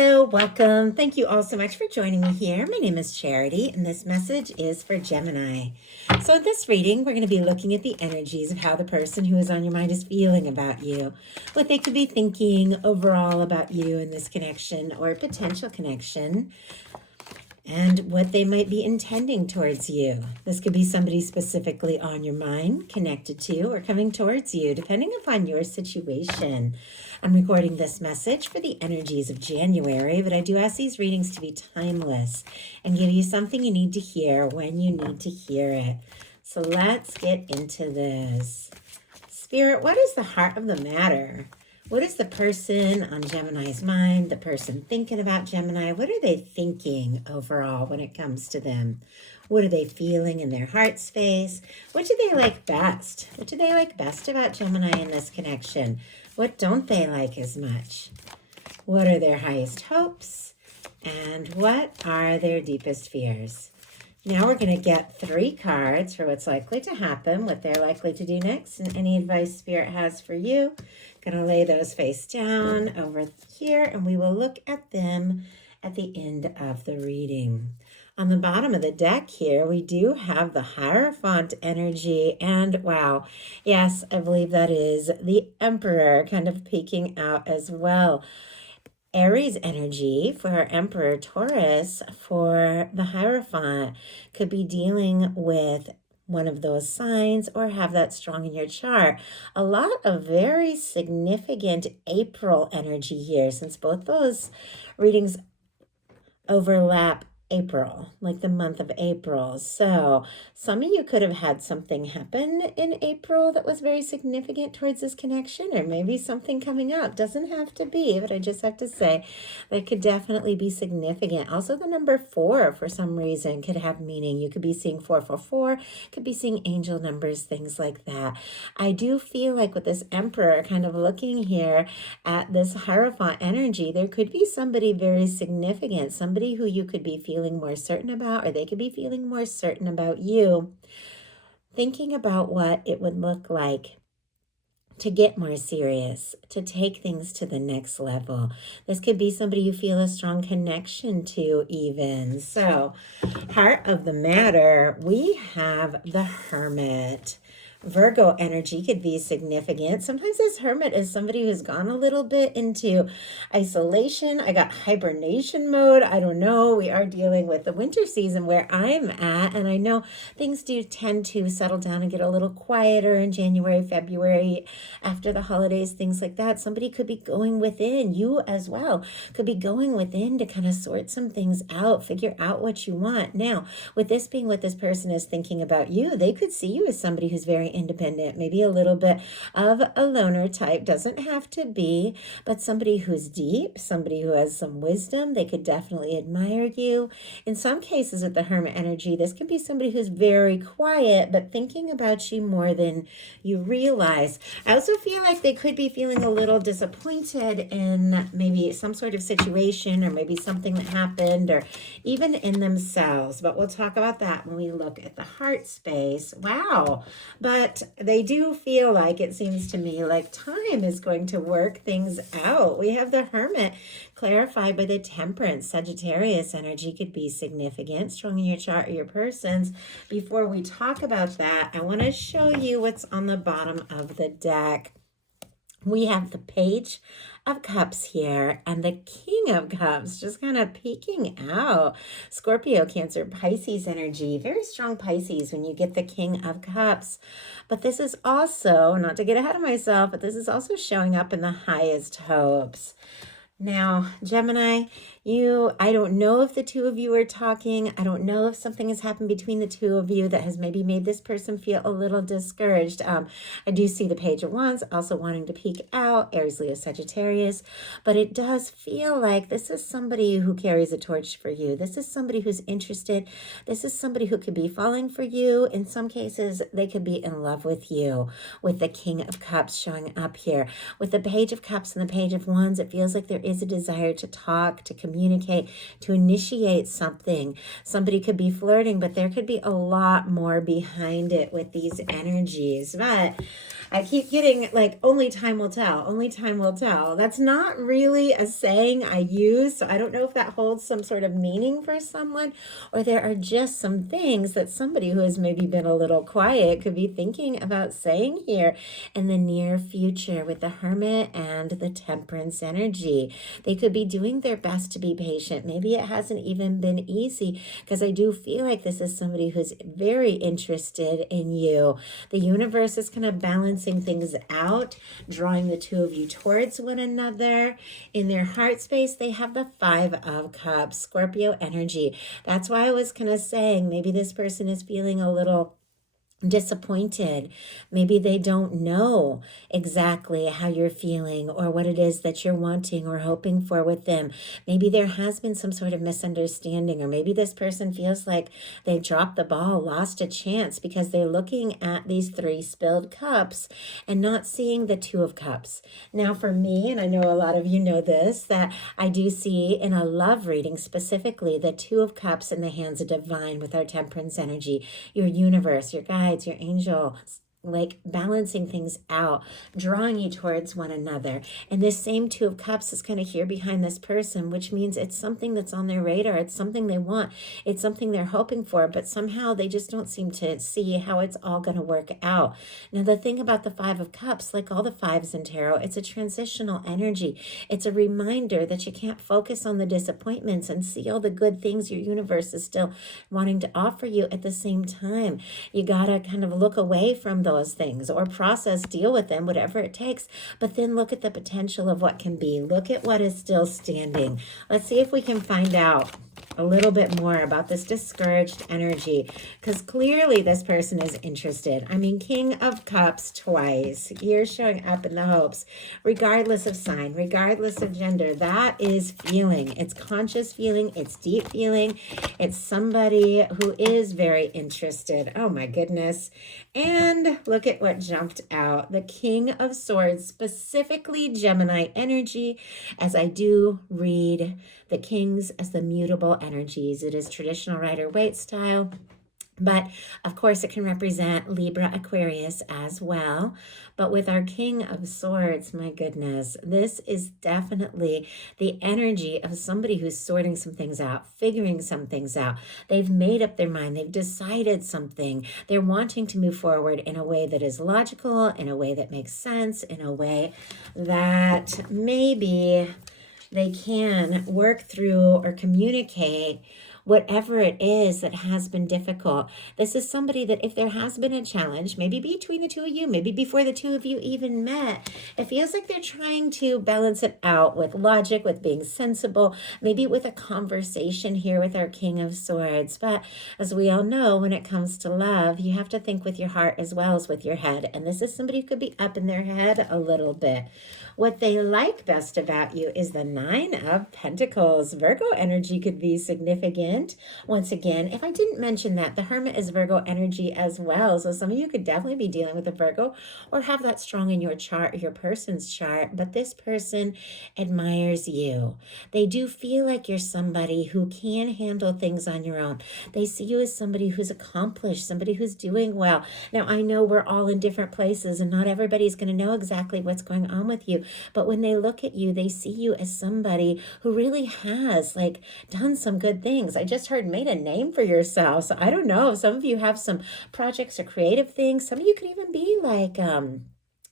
Hello, welcome. Thank you all so much for joining me here. My name is Charity, and this message is for Gemini. So in this reading, we're going to be looking at the energies of how the person who is on your mind is feeling about you, what they could be thinking overall about you in this connection or potential connection, and what they might be intending towards you. This could be somebody specifically on your mind, connected to, or coming towards you, depending upon your situation. I'm recording this message for the energies of January, but I do ask these readings to be timeless and give you something you need to hear when you need to hear it. So let's get into this. Spirit, what is the heart of the matter? What is the person on Gemini's mind, the person thinking about Gemini? What are they thinking overall when it comes to them? What are they feeling in their heart space? What do they like best? What do they like best about Gemini in this connection? What don't they like as much? What are their highest hopes? And what are their deepest fears? Now we're going to get 3 cards for what's likely to happen, what they're likely to do next, and any advice Spirit has for you. Going to lay those face down over here, and we will look at them at the end of the reading. On the bottom of the deck here, we do have the Hierophant energy, and wow, yes, I believe that is the Emperor kind of peeking out as well. Aries energy for our Emperor, Taurus for the Hierophant could be dealing with one of those signs or have that strong in your chart. A lot of very significant April energy here, since both those readings overlap April, like the month of April. So some of you could have had something happen in April that was very significant towards this connection, or maybe something coming up. Doesn't have to be, but I just have to say that could definitely be significant. Also, the number 4 for some reason could have meaning. You could be seeing 444, could be seeing angel numbers, things like that. I do feel like with this Emperor kind of looking here at this Hierophant energy, there could be somebody very significant, somebody who you could be feeling more certain about, or they could be feeling more certain about you, thinking about what it would look like to get more serious, to take things to the next level. This could be somebody you feel a strong connection to even. So, heart of the matter, we have the Hermit. Virgo energy could be significant. Sometimes this Hermit is somebody who's gone a little bit into isolation. I got hibernation mode. I don't know. We are dealing with the winter season where I'm at, and I know things do tend to settle down and get a little quieter in January, February, after the holidays, things like that. Somebody could be going within, you as well, could be going within to kind of sort some things out, figure out what you want. Now, with this being what this person is thinking about you, they could see you as somebody who's very independent, maybe a little bit of a loner type, doesn't have to be, but somebody who's deep, somebody who has some wisdom. They could definitely admire you. In some cases with the Hermit energy, this could be somebody who's very quiet, but thinking about you more than you realize. I also feel like they could be feeling a little disappointed in maybe some sort of situation, or maybe something that happened, or even in themselves, but we'll talk about that when we look at the heart space. Wow. But they do feel like, it seems to me, like time is going to work things out. We have the Hermit clarified by the Temperance. Sagittarius energy could be significant, strong in your chart or your person's. Before we talk about that, I want to show you what's on the bottom of the deck. We have the Page of Cups here and the King of Cups just kind of peeking out. Scorpio, Cancer, Pisces energy. Very strong Pisces when you get the King of Cups. But this is also, not to get ahead of myself, but this is also showing up in the highest hopes. Now, Gemini, I don't know if the two of you are talking. I don't know if something has happened between the two of you that has maybe made this person feel a little discouraged. I do see the Page of Wands also wanting to peek out, Aries, Leo, Sagittarius, but it does feel like this is somebody who carries a torch for you. This is somebody who's interested. This is somebody who could be falling for you. In some cases, they could be in love with you, with the King of Cups showing up here. With the Page of Cups and the Page of Wands, it feels like there is a desire to talk, to communicate, to initiate something. Somebody could be flirting, but there could be a lot more behind it with these energies. But I keep getting like, only time will tell, only time will tell. That's not really a saying I use. So I don't know if that holds some sort of meaning for someone, or there are just some things that somebody who has maybe been a little quiet could be thinking about saying here in the near future with the Hermit and the Temperance energy. They could be doing their best to be patient. Maybe it hasn't even been easy, because I do feel like this is somebody who's very interested in you. The universe is kind of balancing things out, drawing the two of you towards one another. In their heart space, they have the Five of Cups, Scorpio energy. That's why I was kind of saying maybe this person is feeling a little disappointed. Maybe they don't know exactly how you're feeling or what it is that you're wanting or hoping for with them. Maybe there has been some sort of misunderstanding, or maybe this person feels like they dropped the ball, lost a chance, because they're looking at these three spilled cups and not seeing the Two of Cups. Now for me, and I know a lot of you know this, that I do see in a love reading specifically the Two of Cups in the hands of divine with our Temperance energy, your universe, your guides, your angels, like balancing things out, drawing you towards one another. And this same Two of Cups is kind of here behind this person, which means it's something that's on their radar. It's something they want. It's something they're hoping for, but somehow they just don't seem to see how it's all going to work out. Now, the thing about the Five of Cups, like all the fives in tarot, it's a transitional energy. It's a reminder that you can't focus on the disappointments and see all the good things your universe is still wanting to offer you at the same time. You got to kind of look away from those things, or process, deal with them, whatever it takes, but then look at the potential of what can be. Look at what is still standing. Let's see if we can find out a little bit more about this discouraged energy, because clearly this person is interested. I mean, King of Cups twice. You're showing up in the hopes, regardless of sign, regardless of gender. That is feeling. It's conscious feeling. It's deep feeling. It's somebody who is very interested. Oh my goodness. And look at what jumped out. The King of Swords, specifically Gemini energy, as I do read the kings as the mutable energies. It is traditional Rider-Waite style, but of course it can represent Libra, Aquarius as well. But with our King of Swords, my goodness, this is definitely the energy of somebody who's sorting some things out, figuring some things out. They've made up their mind. They've decided something. They're wanting to move forward in a way that is logical, in a way that makes sense, in a way that maybe they can work through or communicate whatever it is that has been difficult. This is somebody that if there has been a challenge, maybe between the two of you, maybe before the two of you even met, it feels like they're trying to balance it out with logic, with being sensible, maybe with a conversation here with our King of Swords. But as we all know, when it comes to love, you have to think with your heart as well as with your head. And this is somebody who could be up in their head a little bit. What they like best about you is the Nine of Pentacles. Virgo energy could be significant. Once again, if I didn't mention that, the Hermit is Virgo energy as well. So some of you could definitely be dealing with a Virgo or have that strong in your chart or your person's chart. But this person admires you. They do feel like you're somebody who can handle things on your own. They see you as somebody who's accomplished, somebody who's doing well. Now, I know we're all in different places and not everybody's going to know exactly what's going on with you. But when they look at you, they see you as somebody who really has like done some good things. I just heard made a name for yourself. So I don't know. Some of you have some projects or creative things. Some of you could even be like,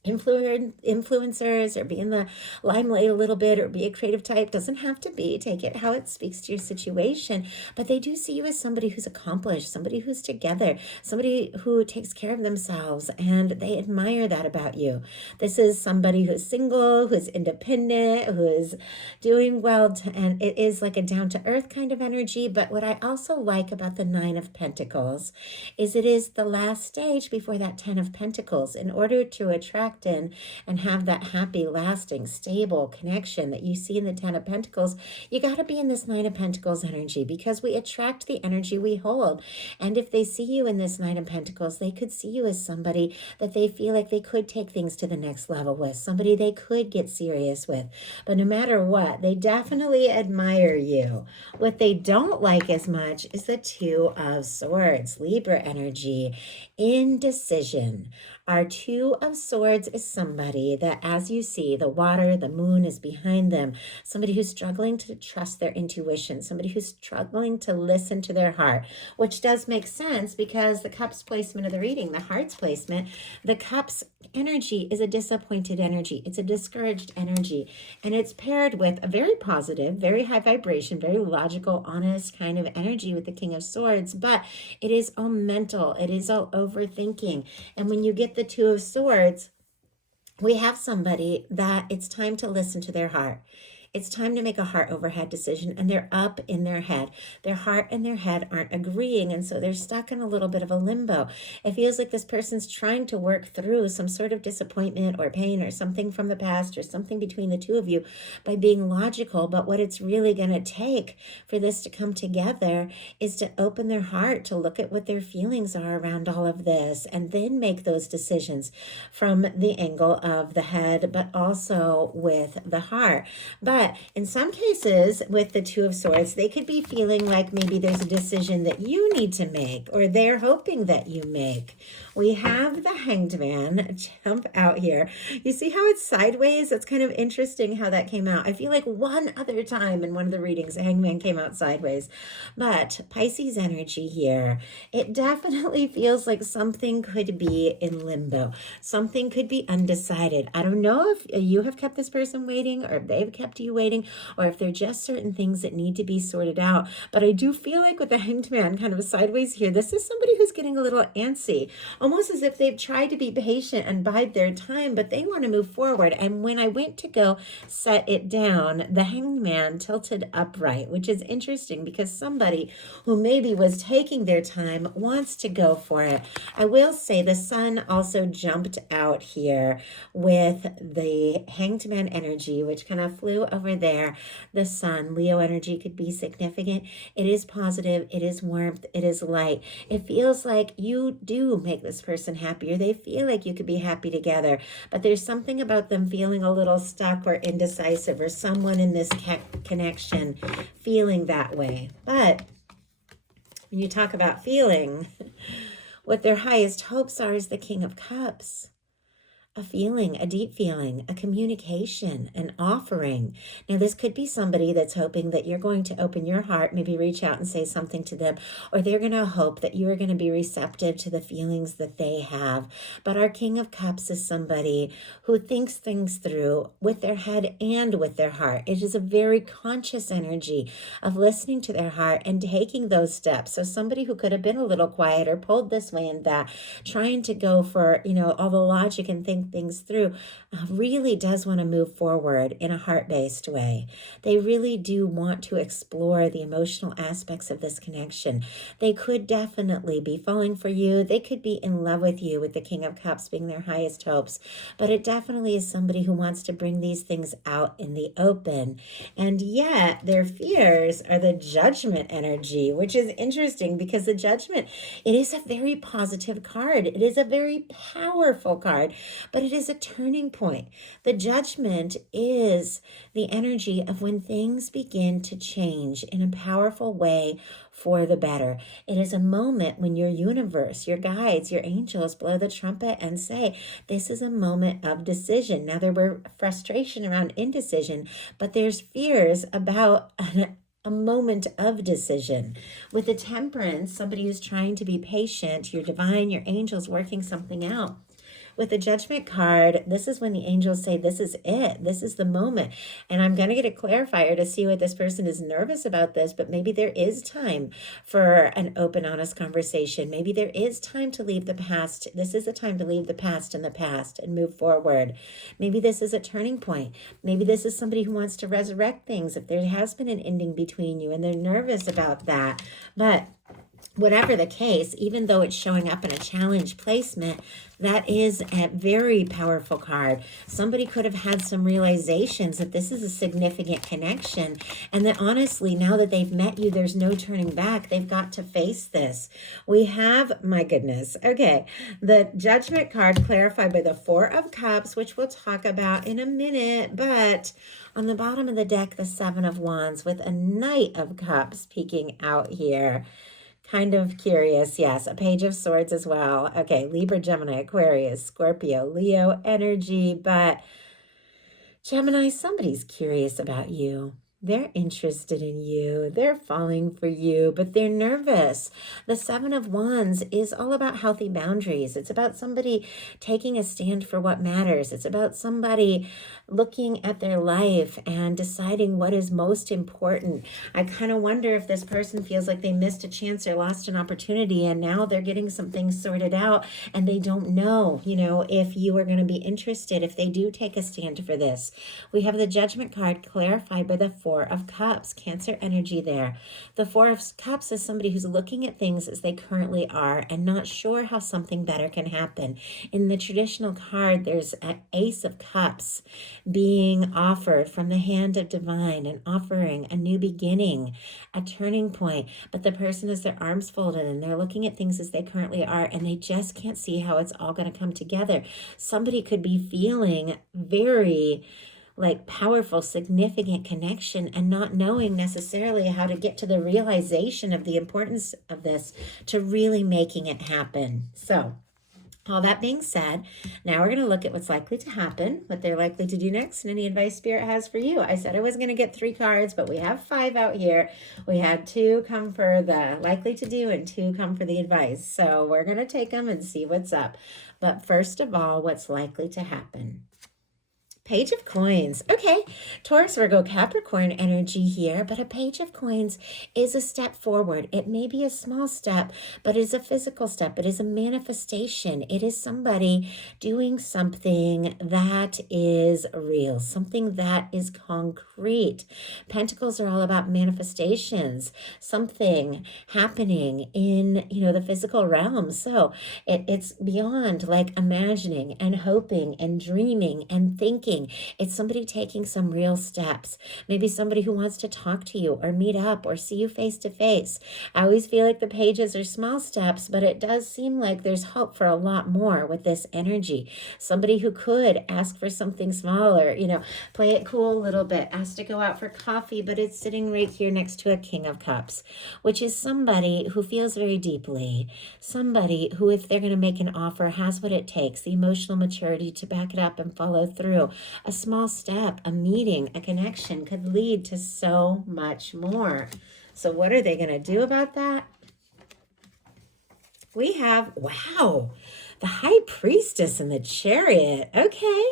influencers, or be in the limelight a little bit, or be a creative type. Doesn't have to be. Take it how it speaks to your situation. But they do see you as somebody who's accomplished, somebody who's together, somebody who takes care of themselves, and they admire that about you. This is somebody who's single, who's independent, who is doing well, and it is like a down-to-earth kind of energy. But what I also like about the Nine of Pentacles is it is the last stage before that Ten of Pentacles. In order to attract in and have that happy, lasting, stable connection that you see in the Ten of Pentacles, you got to be in this Nine of Pentacles energy, because we attract the energy we hold. And if they see you in this Nine of Pentacles, they could see you as somebody that they feel like they could take things to the next level with, somebody they could get serious with. But no matter what, they definitely admire you. What they don't like as much is the Two of Swords, Libra energy, indecision. Our Two of Swords is somebody that, as you see, the water, the moon is behind them. Somebody who's struggling to trust their intuition. Somebody who's struggling to listen to their heart, which does make sense because the Cups placement of the reading, the Heart's placement, the Cups energy is a disappointed energy. It's a discouraged energy. And it's paired with a very positive, very high vibration, very logical, honest kind of energy with the King of Swords. But it is all mental. It is all overthinking. And when you get the Two of Swords, we have somebody that it's time to listen to their heart. It's time to make a heart over head decision, and they're up in their head. Their heart and their head aren't agreeing, and so they're stuck in a little bit of a limbo. It feels like this person's trying to work through some sort of disappointment or pain or something from the past or something between the two of you by being logical, but what it's really going to take for this to come together is to open their heart, to look at what their feelings are around all of this, and then make those decisions from the angle of the head, but also with the heart. But in some cases, with the Two of Swords, they could be feeling like maybe there's a decision that you need to make, or they're hoping that you make. We have the Hanged Man jump out here. You see how it's sideways? It's kind of interesting how that came out. I feel like one other time in one of the readings, the Hanged Man came out sideways. But Pisces energy here, it definitely feels like something could be in limbo. Something could be undecided. I don't know if you have kept this person waiting, or if they've kept you waiting, or if there are just certain things that need to be sorted out. But I do feel like with the Hanged Man kind of sideways here, this is somebody who's getting a little antsy, almost as if they've tried to be patient and bide their time, but they want to move forward. And when I went to go set it down, the Hanged Man tilted upright, which is interesting because somebody who maybe was taking their time wants to go for it. I will say the Sun also jumped out here with the Hanged Man energy, which kind of flew over there. The Sun, Leo energy could be significant. It is positive. It is warmth. It is light. It feels like you do make this person happy, or they feel like you could be happy together, but there's something about them feeling a little stuck or indecisive, or someone in this connection feeling that way. But when you talk about feeling, what their highest hopes are is the King of Cups. A feeling, a deep feeling, a communication, an offering. Now, this could be somebody that's hoping that you're going to open your heart, maybe reach out and say something to them, or they're going to hope that you are going to be receptive to the feelings that they have. But our King of Cups is somebody who thinks things through with their head and with their heart. It is a very conscious energy of listening to their heart and taking those steps. So somebody who could have been a little quieter, pulled this way and that, trying to go for, all the logic and think things through, really does want to move forward in a heart-based way. They really do want to explore the emotional aspects of this connection. They could definitely be falling for you. They could be in love with you, with the King of Cups being their highest hopes. But it definitely is somebody who wants to bring these things out in the open. And yet their fears are the Judgment energy, which is interesting because the Judgment, it is a very positive card. It is a very powerful card, but it is a turning point. The Judgment is the energy of when things begin to change in a powerful way for the better. It is a moment when your universe, your guides, your angels blow the trumpet and say, this is a moment of decision. Now, there were frustration around indecision, but there's fears about a moment of decision. With the Temperance, somebody who's trying to be patient, your divine, your angels working something out. With the Judgment card, this is when the angels say, this is it. This is the moment. And I'm going to get a clarifier to see what this person is nervous about this, but maybe there is time for an open, honest conversation. Maybe there is time to leave the past. This is the time to leave the past in the past and move forward. Maybe this is a turning point. Maybe this is somebody who wants to resurrect things if there has been an ending between you and they're nervous about that. But whatever the case, even though it's showing up in a challenge placement, that is a very powerful card. Somebody could have had some realizations that this is a significant connection, and that honestly, now that they've met you, there's no turning back. They've got to face this. We have, my goodness, okay, the Judgment card clarified by the Four of Cups, which we'll talk about in a minute, but on the bottom of the deck, the Seven of Wands with a Knight of Cups peeking out here. Kind of curious, yes. A Page of Swords as well. Okay, Libra, Gemini, Aquarius, Scorpio, Leo energy, but Gemini, somebody's curious about you. They're interested in you. They're falling for you, but they're nervous. The Seven of Wands is all about healthy boundaries. It's about somebody taking a stand for what matters. It's about somebody looking at their life and deciding what is most important. I kind of wonder if this person feels like they missed a chance or lost an opportunity, and now they're getting some things sorted out and they don't know, if you are going to be interested, if they do take a stand for this. We have the Judgment card clarified by the Four of Cups, Cancer energy there. The Four of Cups is somebody who's looking at things as they currently are and not sure how something better can happen. In the traditional card, there's an Ace of Cups being offered from the hand of divine and offering a new beginning, a turning point. But the person has their arms folded and they're looking at things as they currently are and they just can't see how it's all going to come together. Somebody could be feeling very powerful, significant connection and not knowing necessarily how to get to the realization of the importance of this to really making it happen. So all that being said, now we're going to look at what's likely to happen, what they're likely to do next, and any advice Spirit has for you. I said I was going to get 3 cards, but we have 5 out here. We had 2 come for the likely to do and 2 come for the advice. So we're going to take them and see what's up. But first of all, what's likely to happen? Page of Coins. Okay, Taurus, Virgo, Capricorn energy here, but a Page of Coins is a step forward. It may be a small step, but it is a physical step. It is a manifestation. It is somebody doing something that is real, something that is concrete. Pentacles are all about manifestations, something happening in, the physical realm. So it's beyond like imagining and hoping and dreaming and thinking. It's somebody taking some real steps. Maybe somebody who wants to talk to you or meet up or see you face to face. I always feel like the pages are small steps, but it does seem like there's hope for a lot more with this energy. Somebody who could ask for something smaller, play it cool a little bit, ask to go out for coffee, but it's sitting right here next to a King of Cups, which is somebody who feels very deeply, somebody who, if they're going to make an offer, has what it takes, the emotional maturity to back it up and follow through. A small step, a meeting, a connection could lead to so much more. So what are they going to do about that? We have, wow, the High Priestess and the Chariot. Okay.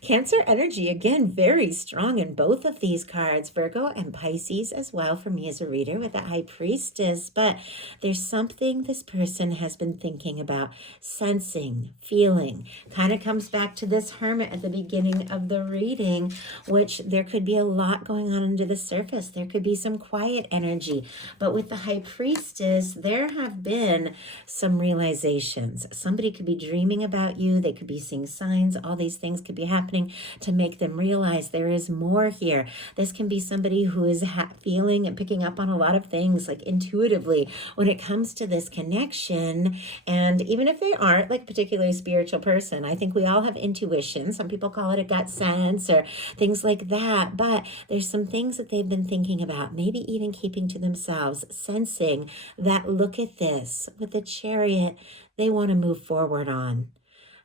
Cancer energy, again, very strong in both of these cards. Virgo and Pisces as well for me as a reader with the High Priestess. But there's something this person has been thinking about, sensing, feeling. Kind of comes back to this Hermit at the beginning of the reading, which there could be a lot going on under the surface. There could be some quiet energy. But with the High Priestess, there have been some realizations. Somebody could be dreaming about you. They could be seeing signs. All these things could be happening to make them realize there is more here. This can be somebody who is feeling and picking up on a lot of things like intuitively when it comes to this connection. And even if they aren't like a particularly spiritual person, I think we all have intuition. Some people call it a gut sense or things like that. But there's some things that they've been thinking about, maybe even keeping to themselves, sensing that look at this with the Chariot they want to move forward on.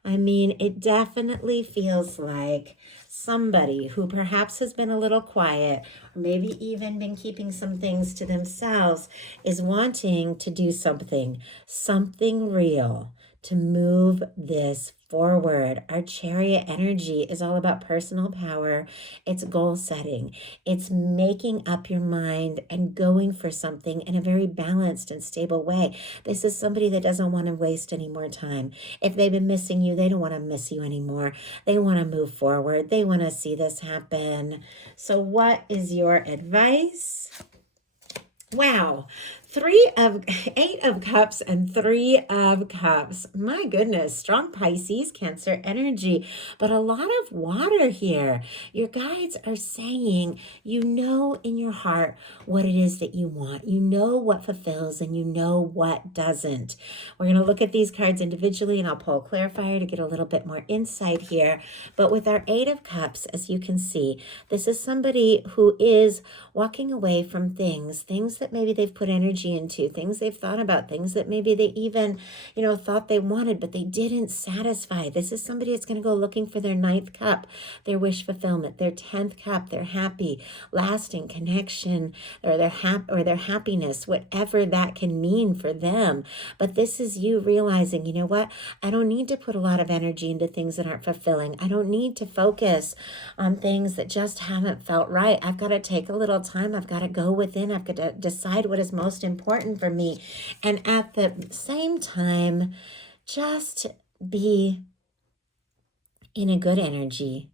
I mean, it definitely feels like somebody who perhaps has been a little quiet or maybe even been keeping some things to themselves is wanting to do something real to move this forward. Our Chariot energy is all about personal power. It's goal setting. It's making up your mind and going for something in a very balanced and stable way. This is somebody that doesn't want to waste any more time. If they've been missing you, they don't want to miss you anymore. They want to move forward. They want to see this happen. So what is your advice? Wow. 8 of Cups and 3 of Cups. My goodness, strong Pisces, Cancer energy, but a lot of water here. Your guides are saying, in your heart what it is that you want. You know what fulfills and you know what doesn't. We're going to look at these cards individually and I'll pull a clarifier to get a little bit more insight here. But with our 8 of Cups, as you can see, this is somebody who is walking away from things that maybe they've put energy energy into, things they've thought about, things that maybe they even, thought they wanted, but they didn't satisfy. This is somebody that's going to go looking for their ninth cup, their wish fulfillment, their 10th cup, their happy, lasting connection, or their happiness, whatever that can mean for them. But this is you realizing, you know what? I don't need to put a lot of energy into things that aren't fulfilling. I don't need to focus on things that just haven't felt right. I've got to take a little time. I've got to go within. I've got to decide what is most important for me. And at the same time, just be in a good energy.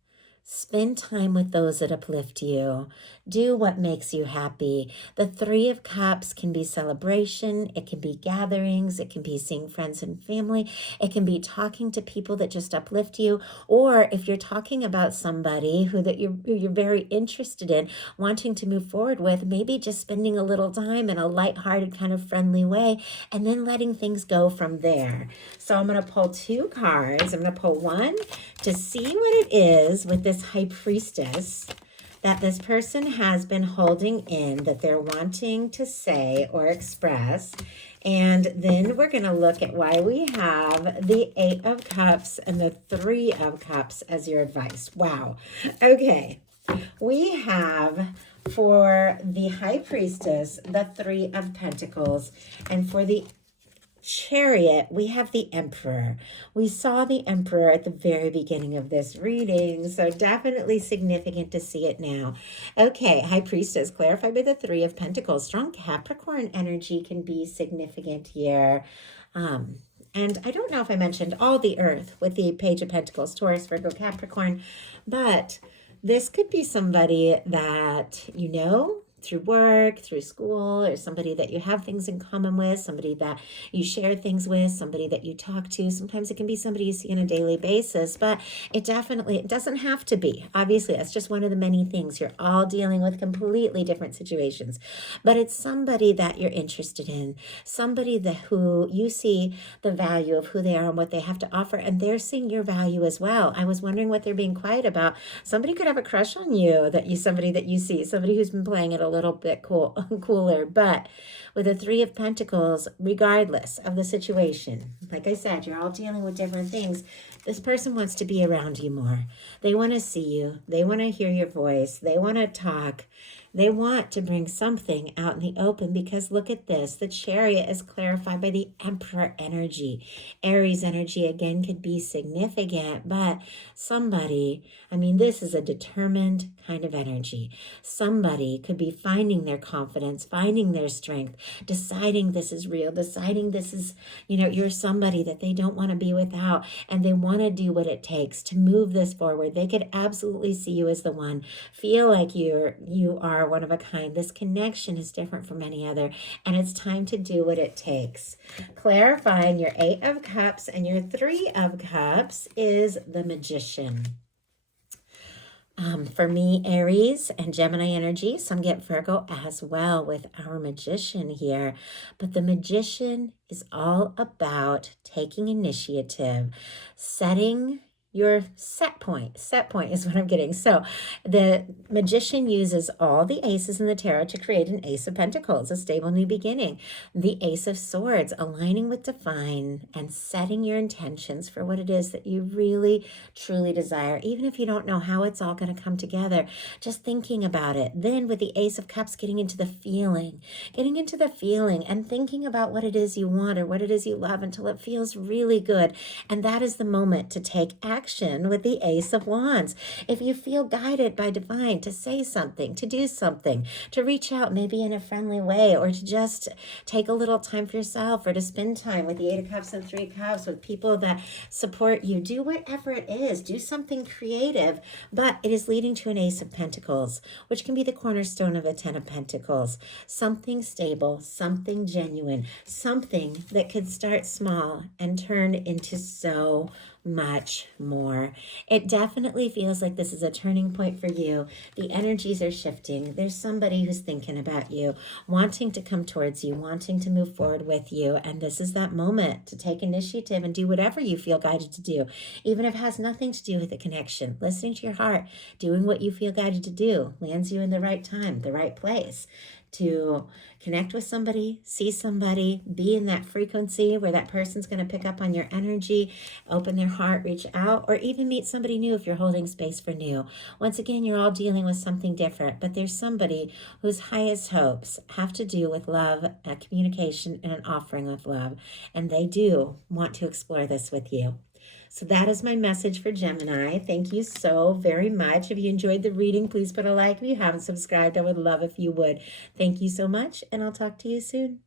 Spend time with those that uplift you. Do what makes you happy. The Three of Cups can be celebration. It can be gatherings. It can be seeing friends and family. It can be talking to people that just uplift you. Or if you're talking about somebody who you're very interested in, wanting to move forward with, maybe just spending a little time in a lighthearted kind of friendly way, and then letting things go from there. So I'm going to pull 2 cards. I'm going to pull one to see what it is with this High Priestess that this person has been holding in, that they're wanting to say or express. And then we're going to look at why we have the 8 of Cups and the 3 of Cups as your advice. Wow. Okay. We have for the High Priestess, the 3 of Pentacles, and for the Chariot, we have the Emperor. We saw the Emperor at the very beginning of this reading, so definitely significant to see it now. Okay, High Priestess, clarified by the 3 of Pentacles. Strong Capricorn energy can be significant here. And I don't know if I mentioned all the Earth with the Page of Pentacles, Taurus, Virgo, Capricorn, but this could be somebody that you know through work, through school, or somebody that you have things in common with, somebody that you share things with, somebody that you talk to. Sometimes it can be somebody you see on a daily basis, but it doesn't have to be. Obviously, that's just one of the many things. You're all dealing with completely different situations, but it's somebody that you're interested in, somebody who you see the value of who they are and what they have to offer, and they're seeing your value as well. I was wondering what they're being quiet about. Somebody could have a crush on you, somebody that you see, somebody who's been playing it a little bit cooler, but with the 3 of Pentacles, regardless of the situation, like I said, you're all dealing with different things. This person wants to be around you more. They want to see you. They want to hear your voice. They want to talk. They want to bring something out in the open, because look at this. The Chariot is clarified by the Emperor energy. Aries energy, again, could be significant, but somebody, this is a determined kind of energy. Somebody could be finding their confidence, finding their strength, deciding this is real, deciding this is, you're somebody that they don't want to be without, and they want to do what it takes to move this forward. They could absolutely see you as the one, feel like you are one of a kind. This connection is different from any other, and it's time to do what it takes. Clarifying your 8 of Cups and your 3 of Cups is the Magician. For me, Aries and Gemini energy, some get Virgo as well with our Magician here. But the Magician is all about taking initiative, setting your set point. Set point is what I'm getting. So the Magician uses all the aces in the tarot to create an Ace of Pentacles, a stable new beginning. The Ace of Swords, aligning with divine and setting your intentions for what it is that you really, truly desire. Even if you don't know how it's all going to come together, just thinking about it. Then with the Ace of Cups, getting into the feeling and thinking about what it is you want or what it is you love until it feels really good. And that is the moment to take action with the Ace of Wands. If you feel guided by divine to say something, to do something, to reach out maybe in a friendly way, or to just take a little time for yourself, or to spend time with the 8 of Cups and 3 of Cups with people that support you, do whatever it is, do something creative, but it is leading to an Ace of Pentacles, which can be the cornerstone of a 10 of Pentacles. Something stable, something genuine, something that could start small and turn into so much more. It definitely feels like this is a turning point for you. The energies are shifting. There's somebody who's thinking about you, wanting to come towards you, wanting to move forward with you. And this is that moment to take initiative and do whatever you feel guided to do, even if it has nothing to do with the connection. Listening to your heart, doing what you feel guided to do, lands you in the right time, the right place. to connect with somebody, see somebody, be in that frequency where that person's going to pick up on your energy, open their heart, reach out, or even meet somebody new if you're holding space for new. Once again, you're all dealing with something different, but there's somebody whose highest hopes have to do with love, communication, and an offering of love. And they do want to explore this with you. So that is my message for Gemini. Thank you so very much. If you enjoyed the reading, please put a like. If you haven't subscribed, I would love if you would. Thank you so much, and I'll talk to you soon.